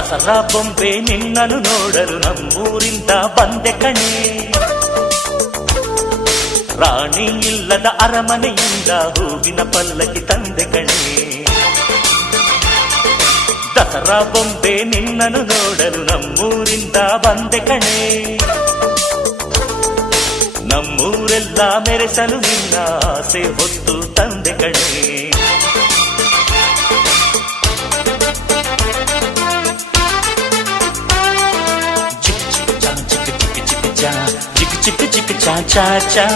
ದಸರಾ ಬೊಂಬೆ ನಿನ್ನನ್ನು ನೋಡಲು ನಮ್ಮೂರಿಂದ ಬಂದೆ ಕಣೆ. ರಾಣಿ ಇಲ್ಲದ ಅರಮನೆಯಿಂದ ಹೂವಿನ ಪಲ್ಲಕ್ಕಿ ತಂದೆ ಕಣೆ. ದಸರಾ ಬೊಂಬೆ ನಿನ್ನನ್ನು ನೋಡಲು ನಮ್ಮೂರಿಂದ ಬಂದೆ ಕಣೆ. ನಮ್ಮೂರೆಲ್ಲ ಮೆರೆಸಲು ನಿನ್ನ ಆಸೆ ಹೊತ್ತು ತಂದೆ ಕಣೆ. ಚಿಕ್ ಚಿಕ್ ಚಾ ಚಾ ಚಾ